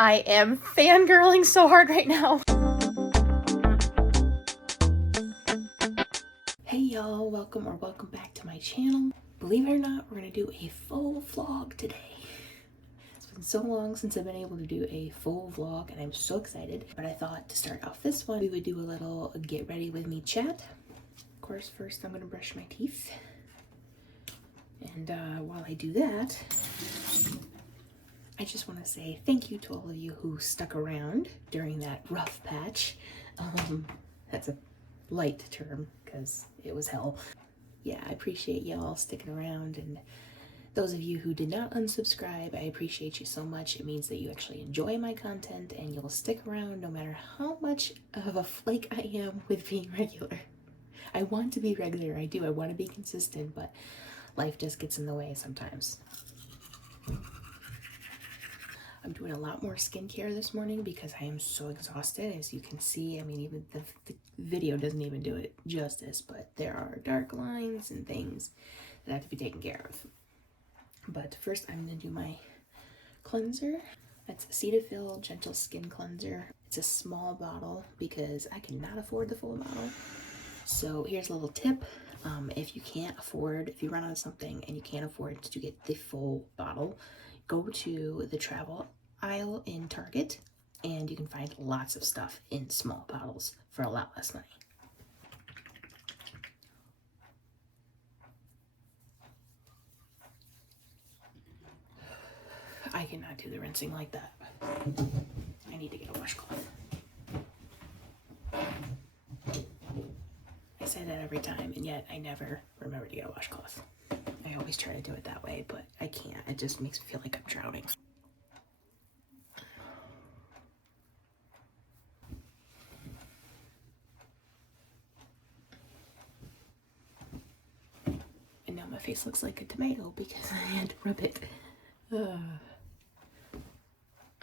I am fangirling so hard right now. Hey y'all, welcome back to my channel. Believe it or not, we're gonna do a full vlog today. It's been so long since I've been able to do a full vlog and I'm so excited. But I thought to start off this one, we would do a little get ready with me chat. Of course, first I'm gonna brush my teeth. And while I do that, I just want to say thank you to all of you who stuck around during that rough patch. That's a light term because it was hell. Yeah, I appreciate y'all sticking around, and those of you who did not unsubscribe, I appreciate you so much. It means that you actually enjoy my content and you'll stick around no matter how much of a flake I am with being regular. I want to be regular, I do. I want to be consistent, but life just gets in the way sometimes. I'm doing a lot more skincare this morning because I am so exhausted, as you can see. I mean, even the video doesn't even do it justice, but there are dark lines and things that have to be taken care of. But first I'm going to do my cleanser. That's a Cetaphil Gentle Skin Cleanser. It's a small bottle because I cannot afford the full bottle. So here's a little tip. If you run out of something and you can't afford to get the full bottle, go to the travel aisle in Target and you can find lots of stuff in small bottles for a lot less money. I cannot do the rinsing like that. I need to get a washcloth. I say that every time, and yet I never remember to get a washcloth. I always try to do it that way, but I can't. It just makes me feel like I'm drowning. And now my face looks like a tomato because I had to rub it. Oh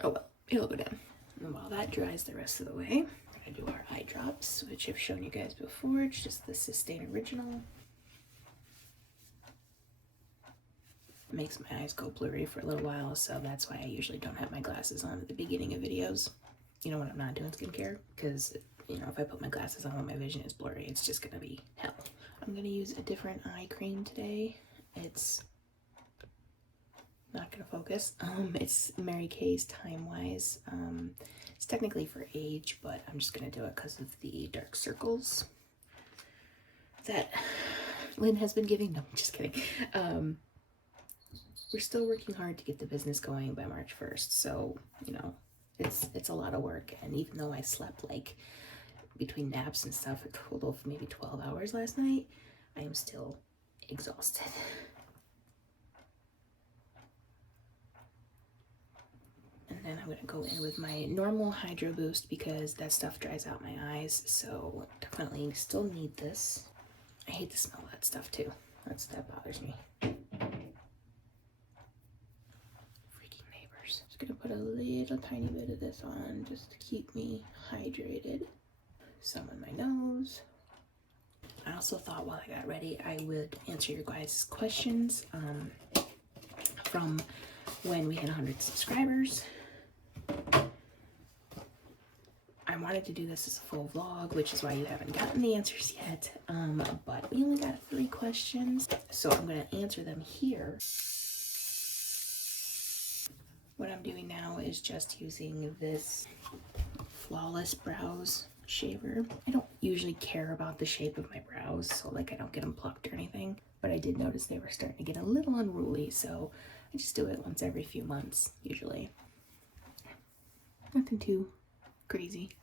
well, it'll go down. And while that dries the rest of the way, we're gonna do our eye drops, which I've shown you guys before. It's just the Sustain Original. It makes my eyes go blurry for a little while, so that's why I usually don't have my glasses on at the beginning of videos. You know, when I'm not doing skincare, because, you know, if I put my glasses on when my vision is blurry, it's just gonna be hell. I'm gonna use a different eye cream today. It's not gonna focus. It's Mary Kay's Time Wise. It's technically for age, but I'm just gonna do it because of the dark circles that Lynn has been giving. No, I'm just kidding. We're still working hard to get the business going by March 1st, so, you know, it's a lot of work. And even though I slept like between naps and stuff a total of maybe 12 hours last night, I am still exhausted. And then I'm gonna go in with my normal Hydro Boost because that stuff dries out my eyes, so definitely still need this. I hate the smell of that stuff too. That bothers me. Just gonna put a little tiny bit of this on just to keep me hydrated. Some on my nose. I also thought while I got ready I would answer your guys' questions from when we hit 100 subscribers. I wanted to do this as a full vlog, which is why you haven't gotten the answers yet, but we only got 3 questions, so I'm gonna answer them here. What I'm doing now is just using this Flawless Brows shaver. I don't usually care about the shape of my brows, so like I don't get them plucked or anything, but I did notice they were starting to get a little unruly, so I just do it once every few months usually. Nothing too crazy.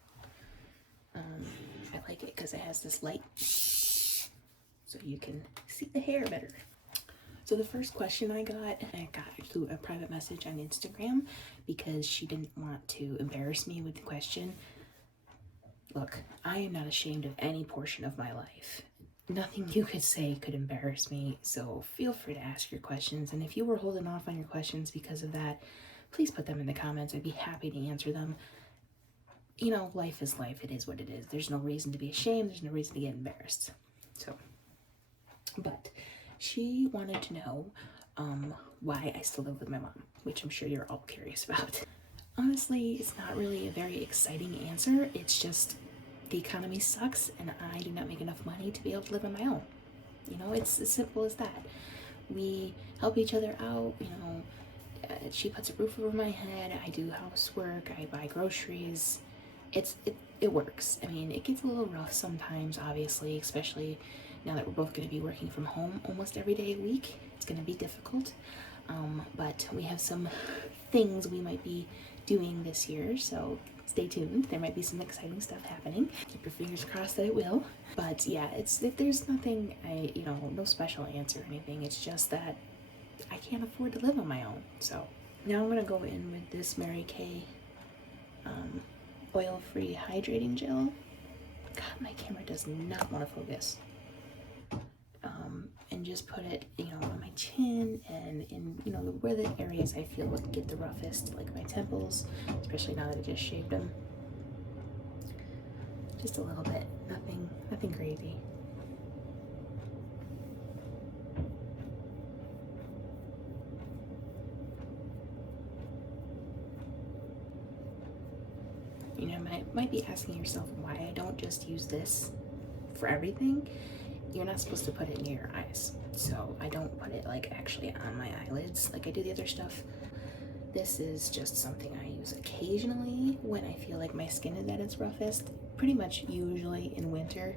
I like it because it has this light so you can see the hair better. So the first question I got through a private message on Instagram because she didn't want to embarrass me with the question. Look, I am not ashamed of any portion of my life. Nothing you could say could embarrass me, so feel free to ask your questions. And if you were holding off on your questions because of that, please put them in the comments. I'd be happy to answer them. You know, life is life. It is what it is. There's no reason to be ashamed. There's no reason to get embarrassed. So, but she wanted to know why I still live with my mom, which I'm sure you're all curious about. Honestly, it's not really a very exciting answer. It's just the economy sucks and I do not make enough money to be able to live on my own. You know, it's as simple as that. We help each other out, you know. She puts a roof over my head, I do housework, I buy groceries. It works. I mean, it gets a little rough sometimes, obviously, especially now that we're both going to be working from home almost every day a week. It's going to be difficult. But we have some things we might be doing this year, so stay tuned. There might be some exciting stuff happening. Keep your fingers crossed that it will. But yeah, there's nothing, no special answer or anything. It's just that I can't afford to live on my own. So now I'm gonna go in with this Mary Kay oil-free hydrating gel. God, my camera does not want to focus. And just put it, on my chin and in, where the areas I feel would get the roughest, like my temples, especially now that I just shaved them. Just a little bit, nothing crazy. You might be asking yourself why I don't just use this for everything. You're not supposed to put it near your eyes, so I don't put it like actually on my eyelids like I do the other stuff. This is just something I use occasionally when I feel like my skin is at its roughest, pretty much usually in winter,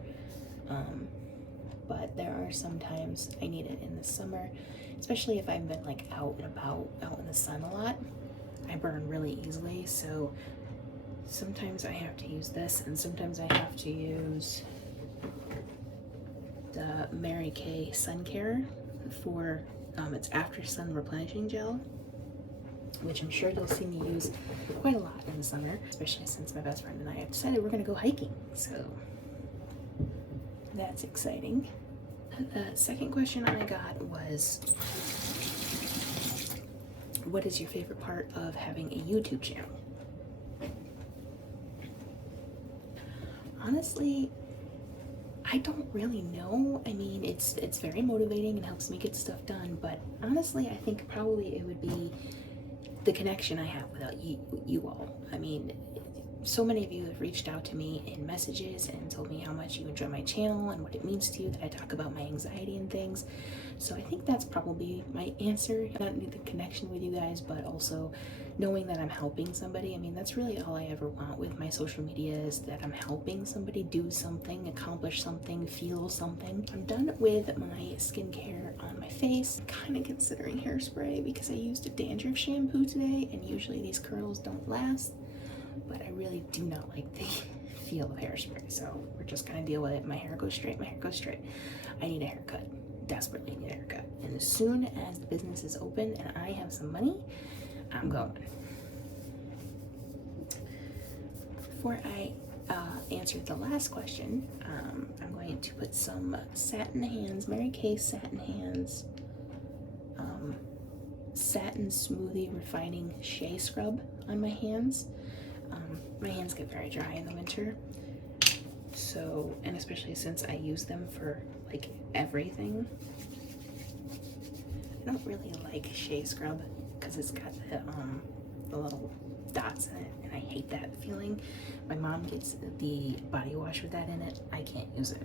but there are some times I need it in the summer, especially if I've been like out and about, out in the sun a lot. I burn really easily, so sometimes I have to use this, and sometimes I have to use the Mary Kay Sun Care for its after sun replenishing gel, which I'm sure you'll see me use quite a lot in the summer, especially since my best friend and I have decided we're gonna go hiking, so that's exciting. The second question I got was, what is your favorite part of having a YouTube channel? Honestly, I don't really know. I mean, it's very motivating and helps me get stuff done, but honestly, I think probably it would be the connection I have without you all. I mean, so many of you have reached out to me in messages and told me how much you enjoy my channel and what it means to you that I talk about my anxiety and things. So I think that's probably my answer. Not only the connection with you guys, but also knowing that I'm helping somebody. I mean, that's really all I ever want with my social media, is that I'm helping somebody do something, accomplish something, feel something. I'm done with my skincare on my face. I'm kind of considering hairspray because I used a dandruff shampoo today, and usually these curls don't last, but I really do not like the feel of hairspray, so we're just gonna deal with it. My hair goes straight, my hair goes straight. I need a haircut, desperately need a haircut, and as soon as the business is open and I have some money, I'm going. Before I answer the last question, I'm going to put some Satin Hands, Mary Kay Satin Hands, Satin Smoothie Refining Shea Scrub on my hands. My hands get very dry in the winter, so, and especially since I use them for like everything. I don't really like Shea Scrub because it's got the little dots in it, and I hate that feeling. My mom gets the body wash with that in it. I can't use it.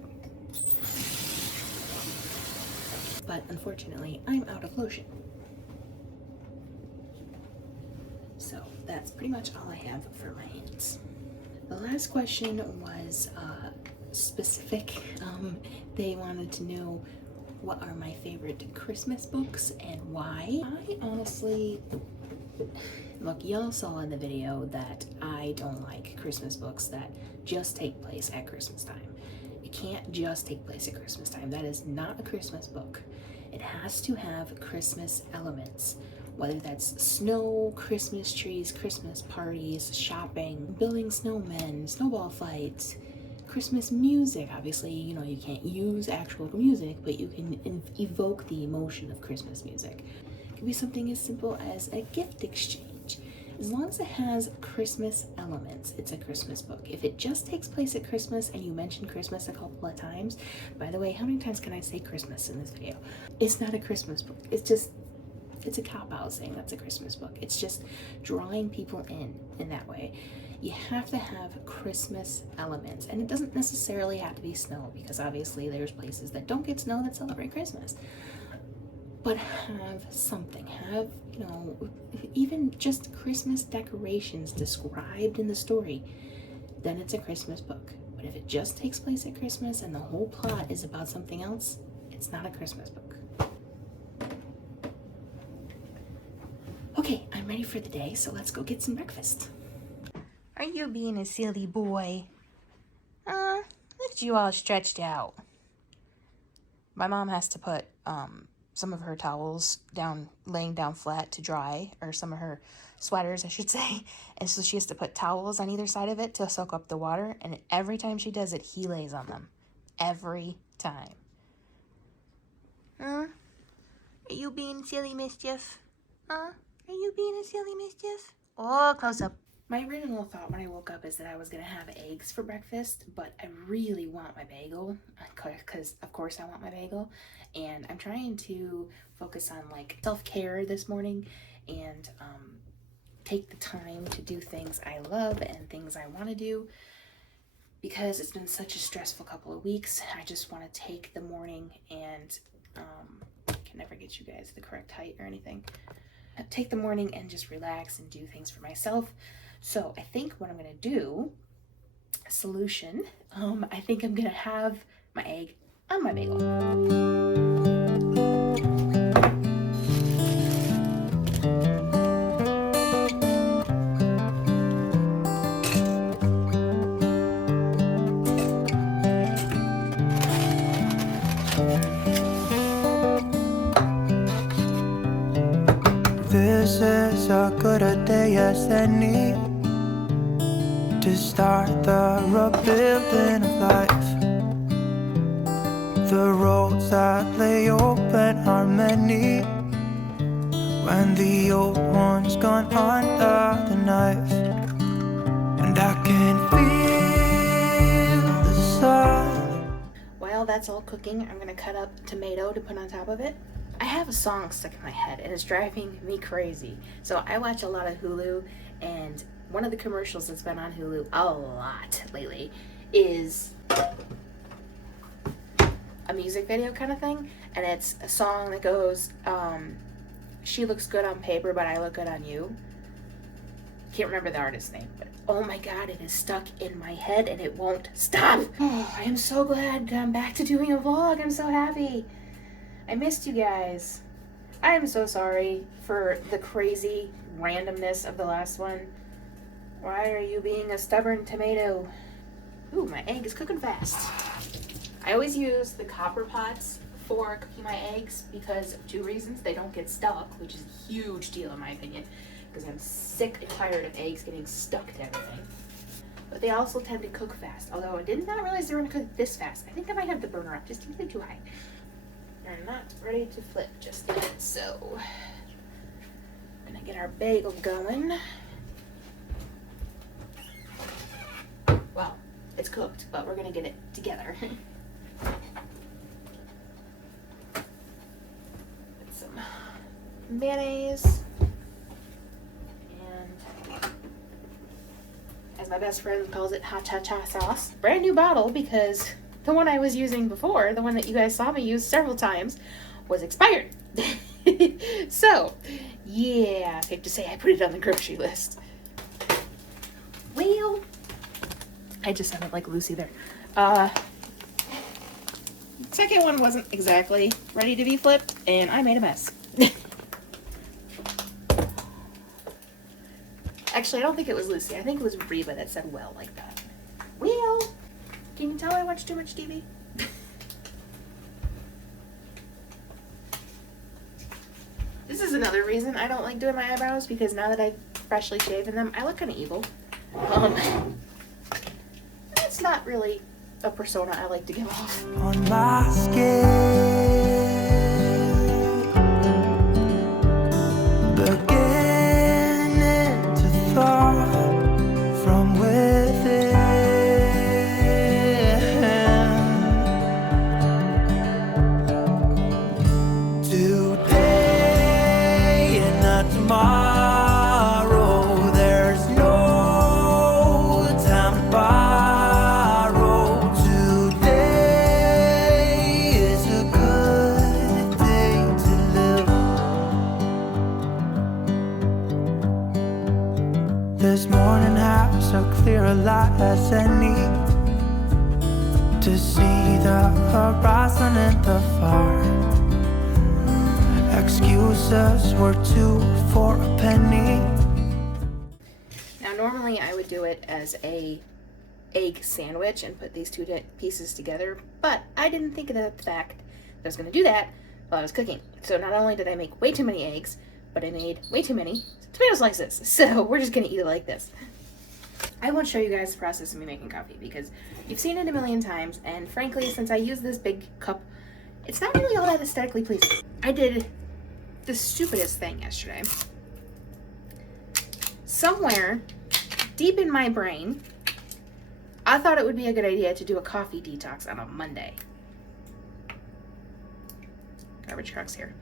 But unfortunately, I'm out of lotion. So that's pretty much all I have for my hands. The last question was specific. They wanted to know what are my favorite Christmas books and why. I honestly, look, y'all saw in the video that I don't like Christmas books that just take place at Christmas time. It can't just take place at Christmas time. That is not a Christmas book. It has to have Christmas elements, whether that's snow, Christmas trees, Christmas parties, shopping, building snowmen, snowball fights, Christmas music. Obviously, you know, you can't use actual music, but you can evoke the emotion of Christmas music. It could be something as simple as a gift exchange. As long as it has Christmas elements, it's a Christmas book. If it just takes place at Christmas and you mention Christmas a couple of times, by the way, how many times can I say Christmas in this video? It's not a Christmas book. It's just, it's a cop-out saying that's a Christmas book. It's just drawing people in that way. You have to have Christmas elements, and it doesn't necessarily have to be snow, because obviously there's places that don't get snow that celebrate Christmas. But have something, have, you know, even just Christmas decorations described in the story, then it's a Christmas book. But if it just takes place at Christmas and the whole plot is about something else, it's not a Christmas book. Okay, I'm ready for the day, so let's go get some breakfast. Are you being a silly boy? Look at you all stretched out. My mom has to put some of her towels laying down flat to dry, or some of her sweaters, I should say. And so she has to put towels on either side of it to soak up the water. And every time she does it, he lays on them. Every time. Are you being silly, Mischief? Are you being a silly Mischief? Oh, close up. My original thought when I woke up is that I was going to have eggs for breakfast, but I really want my bagel, because of course I want my bagel, and I'm trying to focus on like self-care this morning and take the time to do things I love and things I want to do, because it's been such a stressful couple of weeks. I just want to take the morning and I can never get you guys the correct height or anything. Take the morning and just relax and do things for myself. So I think what I'm going to do, solution, I think I'm going to have my egg on my bagel. This is as good a day as any to start the rebuilding of life. The roads that lay open are many when the old one's gone under the knife. And I can feel the sun. While that's all cooking, I'm going to cut up tomato to put on top of it. I have a song stuck in my head and it's driving me crazy. So I watch a lot of Hulu, and one of the commercials that's been on Hulu a lot lately is a music video kind of thing, and it's a song that goes, she looks good on paper, but I look good on you. Can't remember the artist's name, but oh my god, it is stuck in my head and it won't stop. Oh, I am so glad I'm back to doing a vlog. I'm so happy. I missed you guys. I am so sorry for the crazy randomness of the last one. Why are you being a stubborn tomato? Ooh, my egg is cooking fast. I always use the copper pots for cooking my eggs because of two reasons. They don't get stuck, which is a huge deal in my opinion, because I'm sick and tired of eggs getting stuck to everything. But they also tend to cook fast, although I did not realize they were going to cook this fast. I think I might have the burner up just a little too high. They're not ready to flip just yet, so I'm gonna get our bagel going. Well, it's cooked, but we're gonna get it together. Put some mayonnaise, and as my best friend calls it, hot cha-cha sauce. Brand new bottle, because the one I was using before, the one that you guys saw me use several times, was expired. So, yeah, safe to say I put it on the grocery list. Well, I just sounded like Lucy there. Second one wasn't exactly ready to be flipped, and I made a mess. Actually, I don't think it was Lucy. I think it was Reba that said well like that. Well, can you tell I watch too much TV? This is another reason I don't like doing my eyebrows, because now that I've freshly shaven them, I look kind of evil. It's not really a persona I like to give off. On my skin, beginning to thaw from within. Today This morning has a clearer light as any, to see the horizon in the far. Excuses were 2 for a penny. Now normally I would do it as a egg sandwich and put these two pieces together, but I didn't think of the fact that I was going to do that while I was cooking. So not only did I make way too many eggs, but I made way too many tomato slices. So we're just going to eat it like this. I won't show you guys the process of me making coffee because you've seen it a million times, and frankly, since I use this big cup, it's not really all that aesthetically pleasing. I did the stupidest thing yesterday. Somewhere deep in my brain, I thought it would be a good idea to do a coffee detox on a Monday. Garbage truck's here.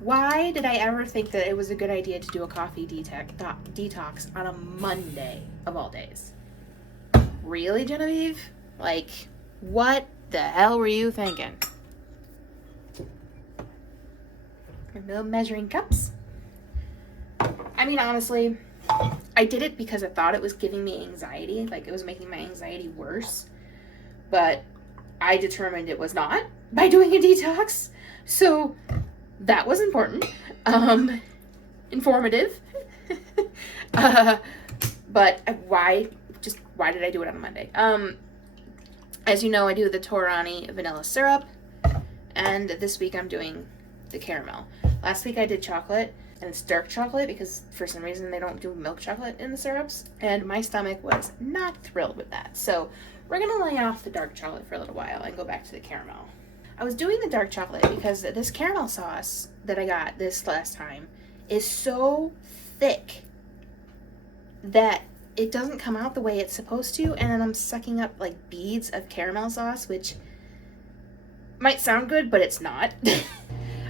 Why did I ever think that it was a good idea to do a coffee detox on a Monday of all days? Really, Genevieve? Like, what the hell were you thinking? No measuring cups. I mean, honestly, I did it because I thought it was giving me anxiety, like it was making my anxiety worse, but I determined it was not by doing a detox, so that was important, informative, but why did I do it on a Monday? As you know, I do the Torani vanilla syrup, and this week I'm doing the caramel. Last week I did chocolate, and it's dark chocolate because for some reason they don't do milk chocolate in the syrups, and my stomach was not thrilled with that. So we're gonna lay off the dark chocolate for a little while and go back to the caramel. I was doing the dark chocolate because this caramel sauce that I got this last time is so thick that it doesn't come out the way it's supposed to, and then I'm sucking up like beads of caramel sauce, which might sound good, but it's not.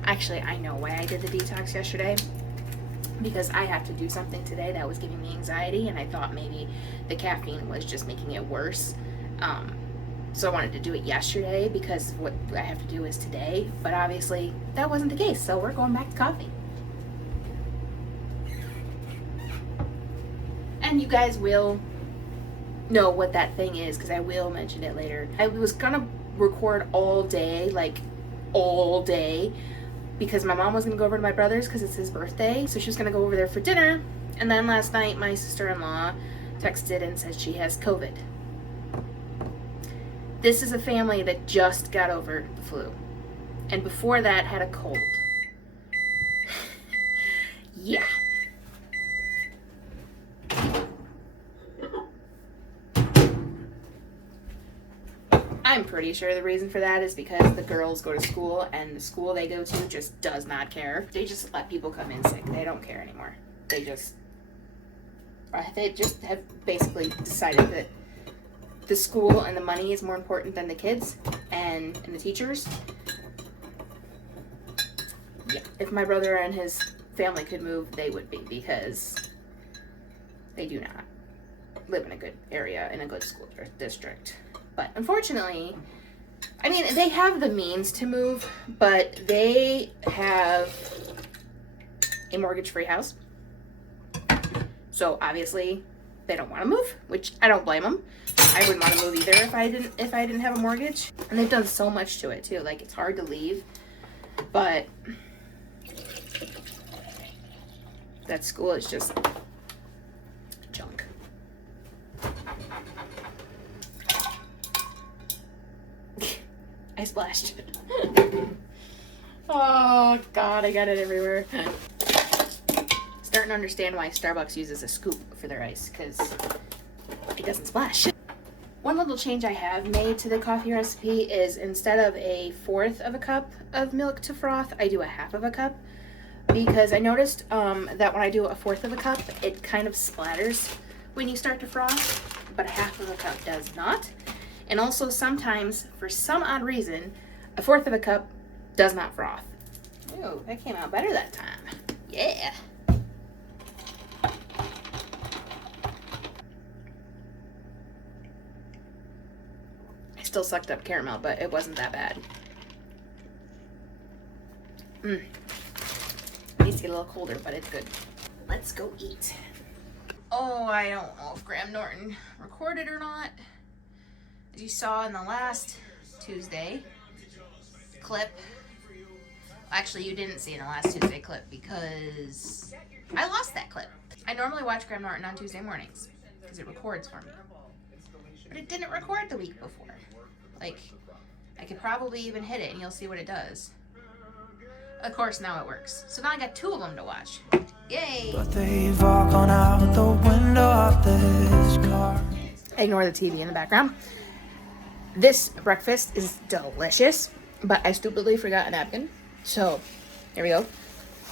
Actually, I know why I did the detox yesterday. Because I have to do something today that was giving me anxiety, and I thought maybe the caffeine was just making it worse. So I wanted to do it yesterday because what I have to do is today, but obviously that wasn't the case, so we're going back to coffee. And you guys will know what that thing is because I will mention it later. I was gonna record all day, like all day, because my mom was going to go over to my brother's because it's his birthday, so she was going to go over there for dinner, and then last night my sister-in-law texted and said she has COVID. This is a family that just got over the flu, and before that had a cold. Yeah. I'm pretty sure the reason for that is because the girls go to school, and the school they go to just does not care. They just let people come in sick. They don't care anymore. They just have basically decided that the school and the money is more important than the kids and the teachers. Yeah, if my brother and his family could move, they would be, because they do not live in a good area, in a good school district. But unfortunately, I mean, they have the means to move, but they have a mortgage-free house. So obviously, they don't want to move, which I don't blame them. I wouldn't want to move either if I didn't have a mortgage. And they've done so much to it too. Like, it's hard to leave, but that school is just junk. I splashed. Oh God, I got it everywhere. Starting to understand why Starbucks uses a scoop for their ice, because it doesn't splash. One little change I have made to the coffee recipe is instead of a 1/4 of a cup of milk to froth, I do a 1/2 of a cup, because I noticed that when I do a 1/4 of a cup, it kind of splatters when you start to froth, but a 1/2 of a cup does not. And also sometimes, for some odd reason, a 1/4 of a cup does not froth. Ooh, that came out better that time. Yeah. I still sucked up caramel, but it wasn't that bad. Needs to get a little colder, but it's good. Let's go eat. know, I don't know if Graham Norton recorded or not. As you saw in the last Tuesday clip. Actually, you didn't see in the last Tuesday clip because I lost that clip. I normally watch Graham Norton on Tuesday mornings because it records for me. But it didn't record the week before. Like, I could probably even hit it and you'll see what it does. Of course, now it works. So now I got 2 of them to watch. Yay! But they've all gone out the window of this car. Ignore the TV in the background. This breakfast is delicious, but I stupidly forgot a napkin. So, here we go.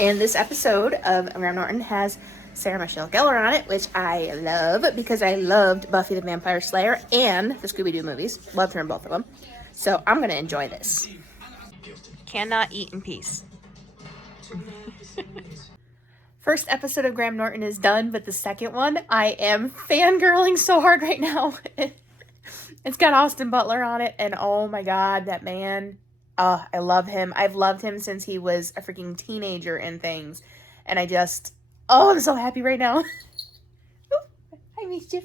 And this episode of Graham Norton has Sarah Michelle Gellar on it, which I love because I loved Buffy the Vampire Slayer and the Scooby-Doo movies. Loved her in both of them. So, I'm going to enjoy this. Cannot eat in peace. First episode of Graham Norton is done, but the second one, I am fangirling so hard right now. It's got Austin Butler on it, and oh my god, that man, I love him. I've loved him since he was a freaking teenager and things, and I just, I'm so happy right now. Hi, Mischief.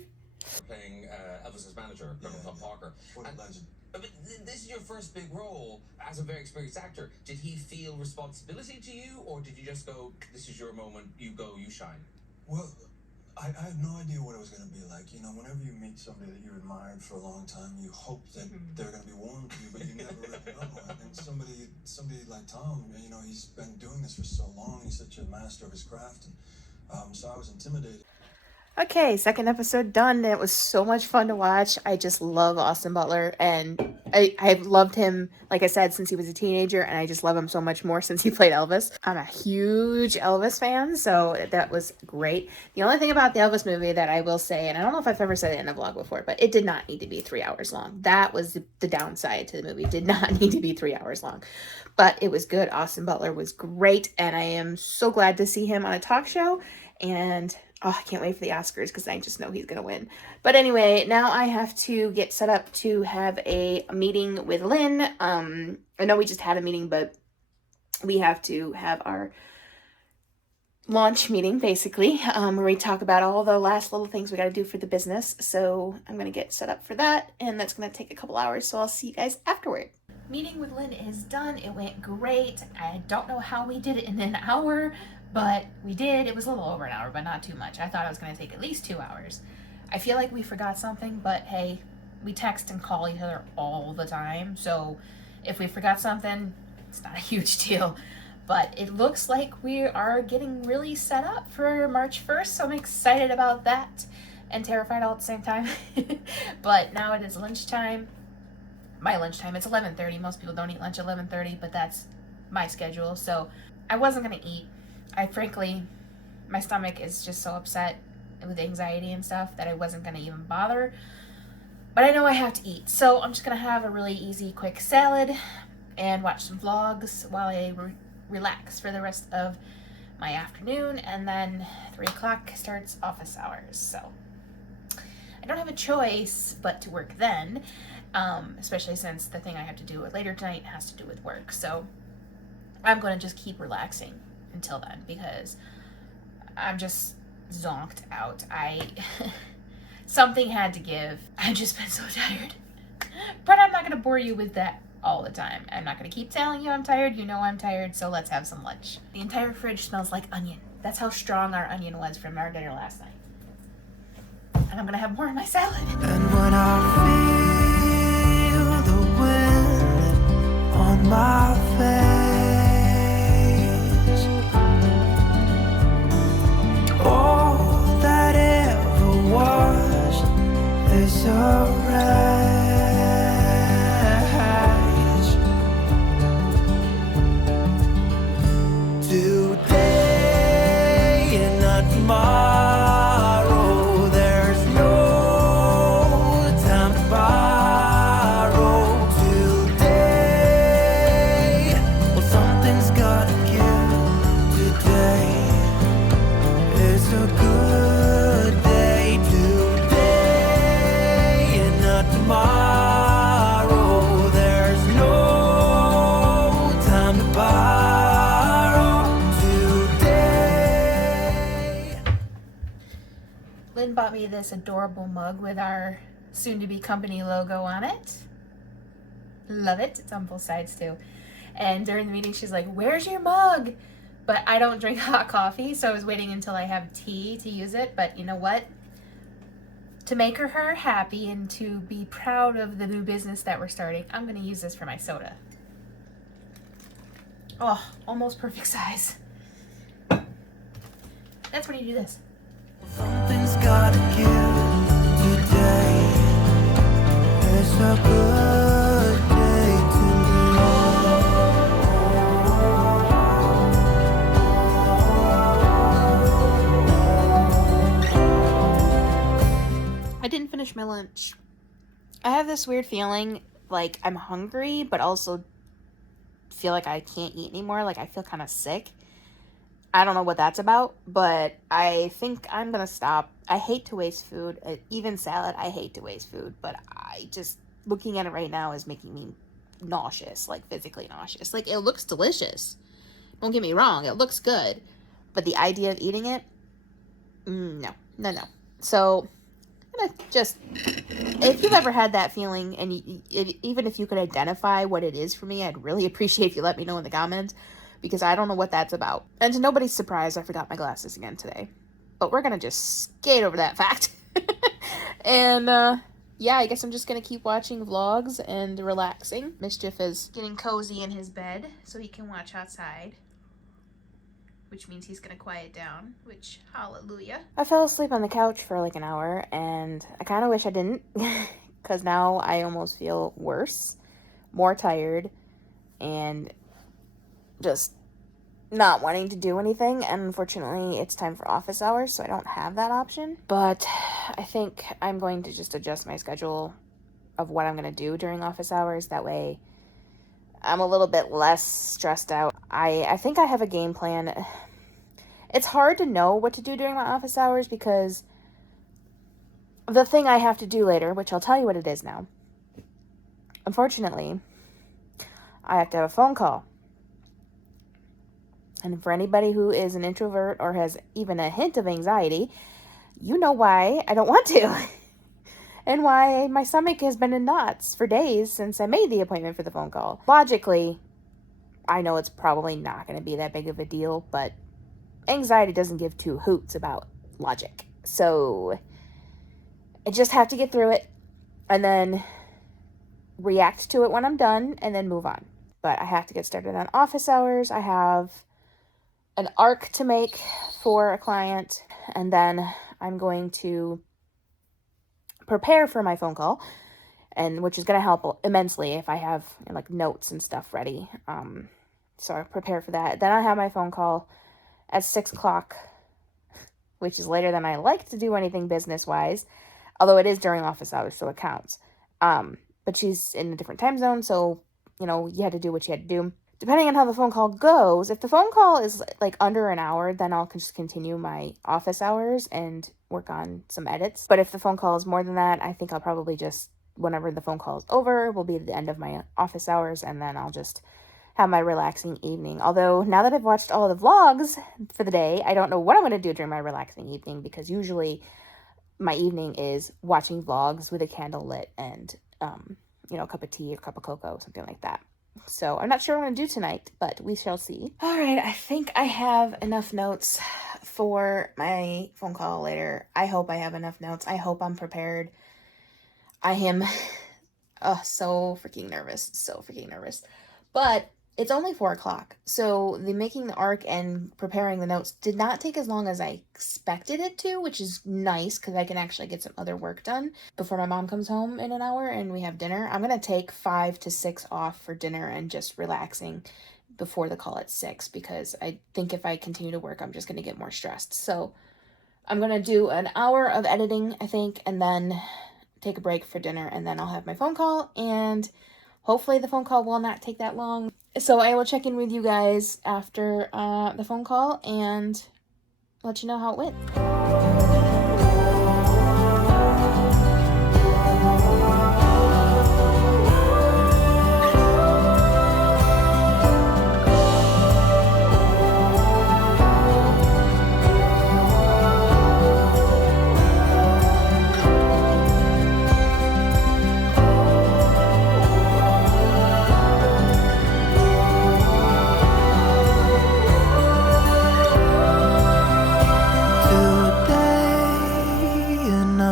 Playing Elvis's manager, Tom Parker. What a legend. But this is your first big role as a very experienced actor. Did he feel responsibility to you, or did you just go, this is your moment, you go, you shine? Well, I had no idea what it was going to be like. You know, whenever you meet somebody that you admired for a long time, you hope that they're going to be warm to you, but you never really know. And somebody like Tom, you know, he's been doing this for so long. He's such a master of his craft. And so I was intimidated. Okay, second episode done. It was so much fun to watch. I just love Austin Butler, and I've loved him, like I said, since he was a teenager, and I just love him so much more since he played Elvis. I'm a huge Elvis fan, so that was great. The only thing about the Elvis movie that I will say, and I don't know if I've ever said it in a vlog before, but it did not need to be 3 hours long. That was the downside to the movie. It did not need to be 3 hours long, but it was good. Austin Butler was great, and I am so glad to see him on a talk show, and I can't wait for the Oscars because I just know he's going to win. But anyway, now I have to get set up to have a meeting with Lynn. I know we just had a meeting, but we have to have our launch meeting, basically, where we talk about all the last little things we got to do for the business. So I'm going to get set up for that, and that's going to take a couple hours, so I'll see you guys afterward. Meeting with Lynn is done. It went great. I don't know how we did it in an hour, but we did. It was a little over an hour, but not too much. I thought it was going to take at least 2 hours. I feel like we forgot something, but hey, we text and call each other all the time. So if we forgot something, it's not a huge deal. But it looks like we are getting really set up for March 1st. So I'm excited about that and terrified all at the same time. But now it is lunchtime. My lunchtime. It's 11:30. Most people don't eat lunch at 11:30, but that's my schedule. So I wasn't going to eat. Frankly, my stomach is just so upset with anxiety and stuff that I wasn't going to even bother. But I know I have to eat. So I'm just going to have a really easy, quick salad and watch some vlogs while I relax for the rest of my afternoon. And then 3 o'clock starts office hours. So I don't have a choice but to work then, especially since the thing I have to do later tonight has to do with work. So I'm going to just keep relaxing until then because I'm just zonked out. Something had to give. I've just been so tired. But I'm not going to bore you with that all the time. I'm not going to keep telling you I'm tired. You know I'm tired, so let's have some lunch. The entire fridge smells like onion. That's how strong our onion was from our dinner last night. And I'm going to have more of my salad. And when I feel the wind on my face, all that ever was is a rage. Today and not tomorrow, there's no time to borrow. Today, well, something's gotta give. Today is a good day. Today and Lynn bought me this adorable mug with our soon-to-be company logo on it. Love it. It's on both sides too. And during the meeting, she's like, "Where's your mug?" But I don't drink hot coffee, so I was waiting until I have tea to use it. But you know what? To make her happy and to be proud of the new business that we're starting, I'm going to use this for my soda. Oh, almost perfect size. That's when you do this. Something's gotta give today. It's a good day I didn't finish my lunch. I have this weird feeling like I'm hungry, but also feel like I can't eat anymore. Like I feel kind of sick. I don't know what that's about, but I think I'm gonna stop. I hate to waste food. Even salad, I hate to waste food, but I just, looking at it right now is making me nauseous, like physically nauseous. Like, it looks delicious. Don't get me wrong, it looks good, but the idea of eating it, no. So, I'm gonna just, if you've ever had that feeling, and even if you could identify what it is for me, I'd really appreciate if you let me know in the comments, because I don't know what that's about. And to nobody's surprise, I forgot my glasses again today. But we're gonna just skate over that fact. And, yeah, I guess I'm just gonna keep watching vlogs and relaxing. Mischief is getting cozy in his bed so he can watch outside, which means he's gonna quiet down, which, hallelujah. I fell asleep on the couch for like an hour, and I kind of wish I didn't, because now I almost feel worse, more tired, and just not wanting to do anything. And unfortunately, it's time for office hours, so I don't have that option. But I think I'm going to just adjust my schedule of what I'm going to do during office hours. That way, I'm a little bit less stressed out. I think I have a game plan. It's hard to know what to do during my office hours because the thing I have to do later, which I'll tell you what it is now. Unfortunately, I have to have a phone call. And for anybody who is an introvert or has even a hint of anxiety, you know why I don't want to. And why my stomach has been in knots for days since I made the appointment for the phone call. Logically, I know it's probably not going to be that big of a deal, but anxiety doesn't give two hoots about logic. So I just have to get through it and then react to it when I'm done and then move on. But I have to get started on office hours. I have an arc to make for a client, and then I'm going to prepare for my phone call, and which is going to help immensely if I have like notes and stuff ready. So I prepare for that. Then I have my phone call at 6 o'clock, which is later than I like to do anything business-wise, although it is during office hours, so it counts. But she's in a different time zone, so, you know, you had to do what you had to do. Depending on how the phone call goes, if the phone call is like under an hour, then I'll just continue my office hours and work on some edits. But if the phone call is more than that, I think I'll probably just, whenever the phone call is over, will be the end of my office hours, and then I'll just have my relaxing evening. Although, now that I've watched all the vlogs for the day, I don't know what I'm going to do during my relaxing evening, because usually my evening is watching vlogs with a candle lit and, you know, a cup of tea or a cup of cocoa, something like that. So I'm not sure what I'm going to do tonight, but we shall see. All right, I think I have enough notes for my phone call later. I hope I have enough notes. I hope I'm prepared. I am so freaking nervous. But it's only 4 o'clock, so the making the arc and preparing the notes did not take as long as I expected it to, which is nice because I can actually get some other work done before my mom comes home in an hour and we have dinner. I'm going to take 5 to 6 off for dinner and just relaxing before the call at 6, because I think if I continue to work, I'm just going to get more stressed. So I'm going to do an hour of editing, I think, and then take a break for dinner, and then I'll have my phone call, and hopefully the phone call will not take that long. So I will check in with you guys after the phone call and let you know how it went.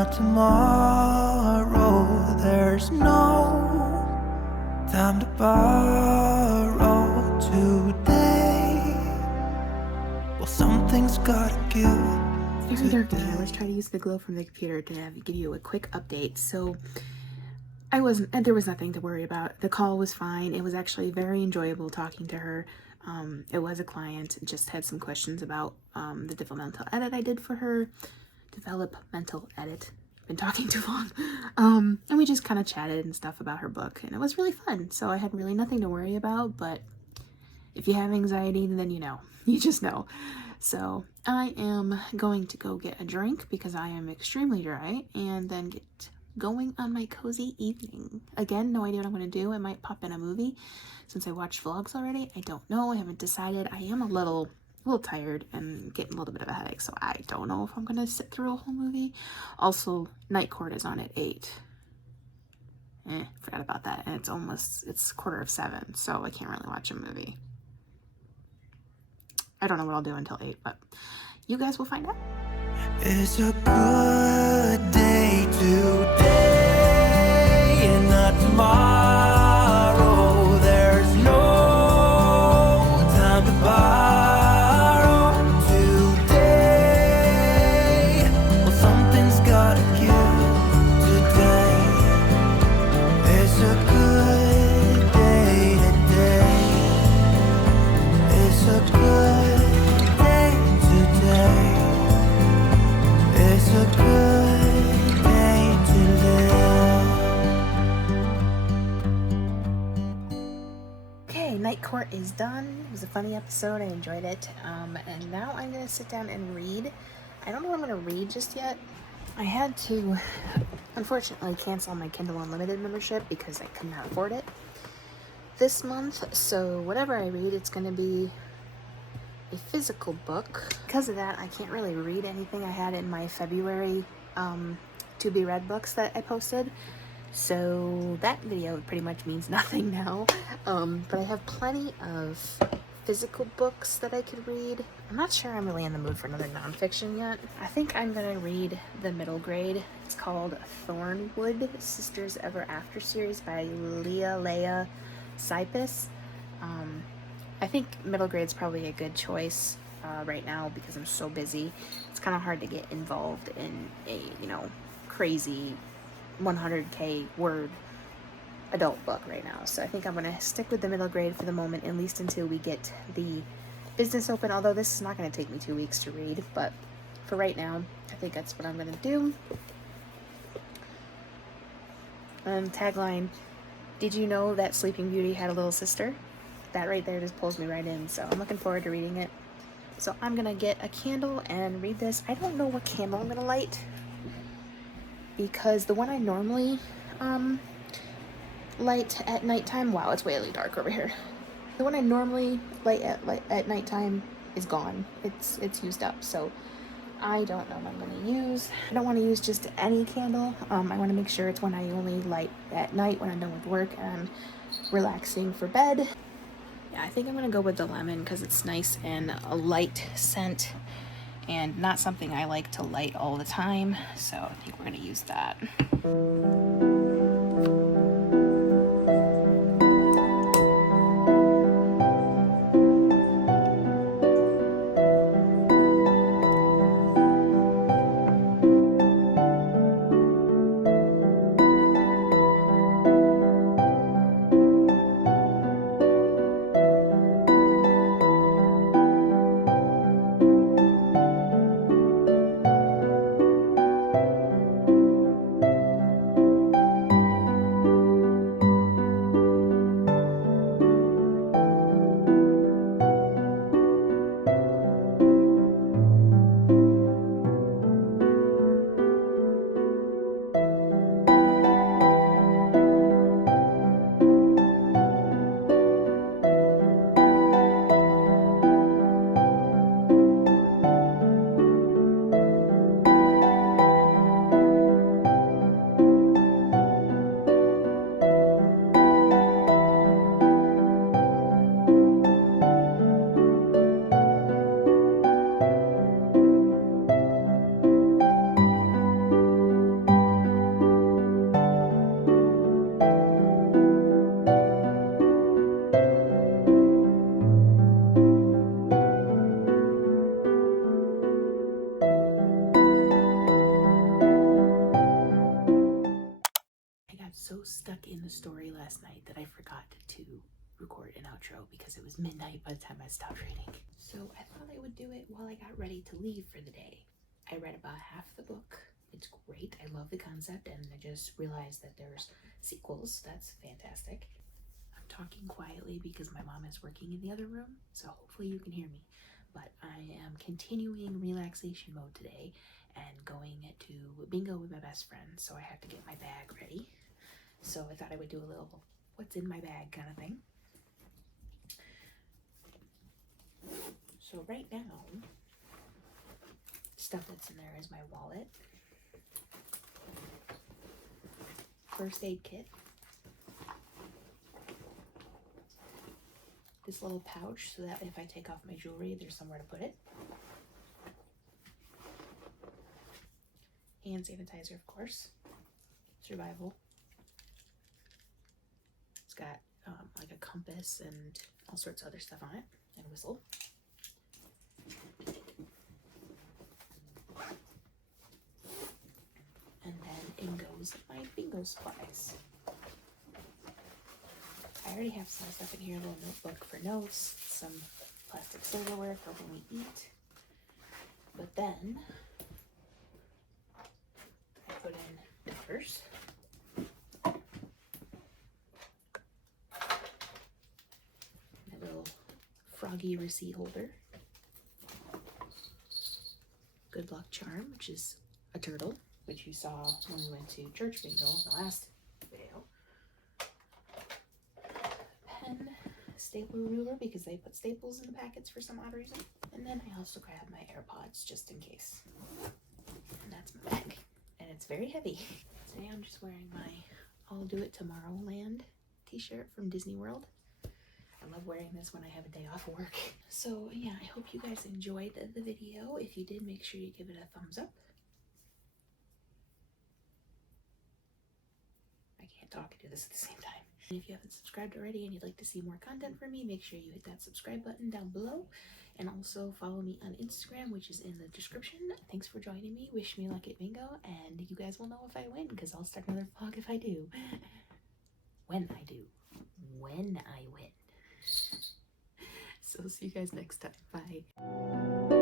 not tomorrow. There's no time to borrow today. Well, something's gotta give. Very dark in here. Let's try to use the glow from the computer to give you a quick update. So there was nothing to worry about. The call was fine. It was actually very enjoyable talking to her. It was a client, just had some questions about the developmental edit I did for her. Developmental edit. Been talking too long. And we just kind of chatted and stuff about her book, and it was really fun. So I had really nothing to worry about, but if you have anxiety, then you know. You just know. So I am going to go get a drink because I am extremely dry, and then get going on my cozy evening. Again, no idea what I'm going to do. I might pop in a movie since I watched vlogs already. I don't know. I haven't decided. I am a little tired and getting a little bit of a headache, so I don't know if I'm going to sit through a whole movie. Also, Night Court is on at 8. Forgot about that. And it's 7:15, so I can't really watch a movie. I don't know what I'll do until 8, but you guys will find out. It's a good day today and not tomorrow. There's no time to borrow today. Well, something's gotta give today. It's a good day today. It's a good day today. It's a good day to live. Okay, Night Court is done. It was a funny episode. I enjoyed it. And now I'm going to sit down and read. I don't know what I'm going to read just yet. I had to, unfortunately, cancel my Kindle Unlimited membership because I could not afford it this month. So whatever I read, it's going to be a physical book. Because of that, I can't really read anything I had in my February to be read books that I posted. So that video pretty much means nothing now. But I have plenty of physical books that I could read. I'm not sure I'm really in the mood for another nonfiction yet. I think I'm gonna read the middle grade. It's called Thornwood Sisters Ever After series by Leah Cypus. I think middle grade's probably a good choice right now because I'm so busy. It's kind of hard to get involved in a, crazy 100k word adult book right now. So I think I'm going to stick with the middle grade for the moment, at least until we get the business open, although this is not going to take me 2 weeks to read, but for right now, I think that's what I'm going to do. Tagline, did you know that Sleeping Beauty had a little sister? That right there just pulls me right in, so I'm looking forward to reading it. So I'm gonna get a candle and read this. I don't know what candle I'm gonna light because the one I normally light at nighttime, wow, it's way dark over here. The one I normally light at nighttime is gone. It's used up, so I don't know what I'm gonna use. I don't want to use just any candle. I want to make sure it's one I only light at night when I'm done with work and I'm relaxing for bed. Yeah, I think I'm gonna go with the lemon because it's nice and a light scent and not something I like to light all the time. So I think we're gonna use that. stuck in the story last night that I forgot to record an outro because it was midnight by the time I stopped reading. So I thought I would do it while I got ready to leave for the day. I read about half the book. It's great. I love the concept, and I just realized that there's sequels. That's fantastic. I'm talking quietly because my mom is working in the other room, so hopefully you can hear me. But I am continuing relaxation mode today and going to bingo with my best friend, so I have to get my bag ready. So I thought I would do a little what's in my bag kind of thing. So right now, stuff that's in there is my wallet, first aid kit, this little pouch so that if I take off my jewelry, there's somewhere to put it, hand sanitizer, of course, survival. It's got like a compass and all sorts of other stuff on it, and a whistle. And then in goes my bingo supplies. I already have some stuff in here, a little notebook for notes, some plastic silverware for when we eat. But then I put in diapers, my little froggy receipt holder, good luck charm, which is a turtle, which you saw when we went to church bingo in the last video. Pen, stapler ruler because they put staples in the packets for some odd reason. And then I also grabbed my AirPods just in case. And that's my bag. And it's very heavy. Today I'm just wearing my I'll Do It Tomorrowland t-shirt from Disney World. I love wearing this when I have a day off work. So yeah, I hope you guys enjoyed the video. If you did, make sure you give it a thumbs up. I can't talk and do this at the same time. And if you haven't subscribed already and you'd like to see more content from me, make sure you hit that subscribe button down below. And also follow me on Instagram, which is in the description. Thanks for joining me. Wish me luck at bingo, and you guys will know if I win because I'll start another vlog if I do. When I do. When I win. So see you guys next time. Bye.